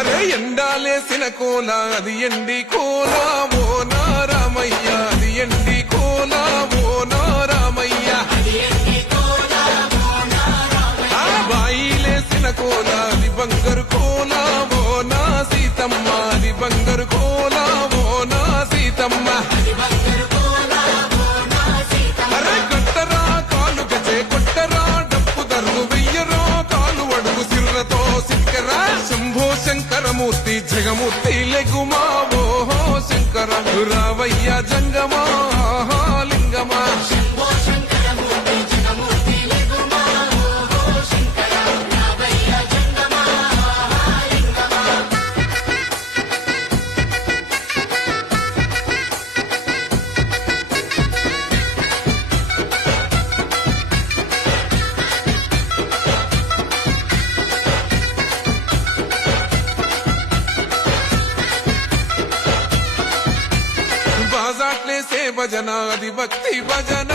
అరే ఎండాలేసిన కోల అది ఎండి కోల ఓ నారామయ్య అది ఎండి కోల ఓ నారామయ్య ఆ బాయిలేసిన కోల అది బంగారు కోల ఓ నా సీతమ్మ అది బంగారు కోల ఓ నా సీతమ్మ అరే కట్టరా కాలు గజే కొట్టరా డప్పు దర్రు వెయ్యరో కాలు అడుగు సిర్రతో సిక్కరా శంభో శంకరమూర్తి జగమూర్తి లెగుమా ఓహో శంకర రావయ్య జంగమా లింగమా బాజాట్లేసే భజన అది భక్తి భజన